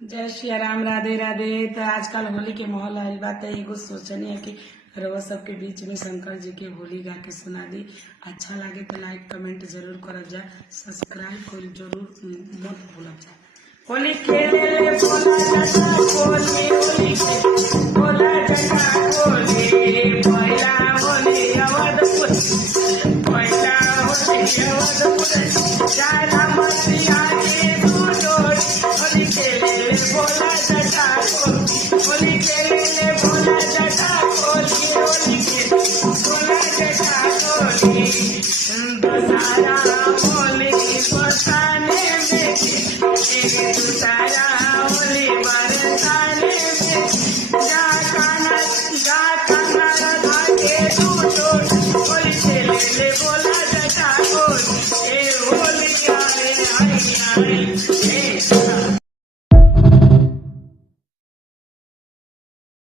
जय श्री राम, राधे राधे। तो आजकल होली के माहौल आयल बा, तो एगो सोचनी है कि रउआ सबके बीच में शंकर जी के होली गा के सुना दी। अच्छा लगे तो लाइक कमेंट जरूर करब जा, सब्सक्राइब को जरूर मत भूलब जा। होली खेले बोला जटा होली, होली खेले बोला जटा होली, पहिला होली अवधपुर, पहिला होली अवधपुर, जाला मसिया के दू जोड़ी, होली खेले बोला जटा होली, होली खेले बोला जटा होली, होली खेले बोला जटा होली, दशहरा होली बरसाने में, दूसरा होली बरसाने में, जा काना राधा के तू जोड़ी।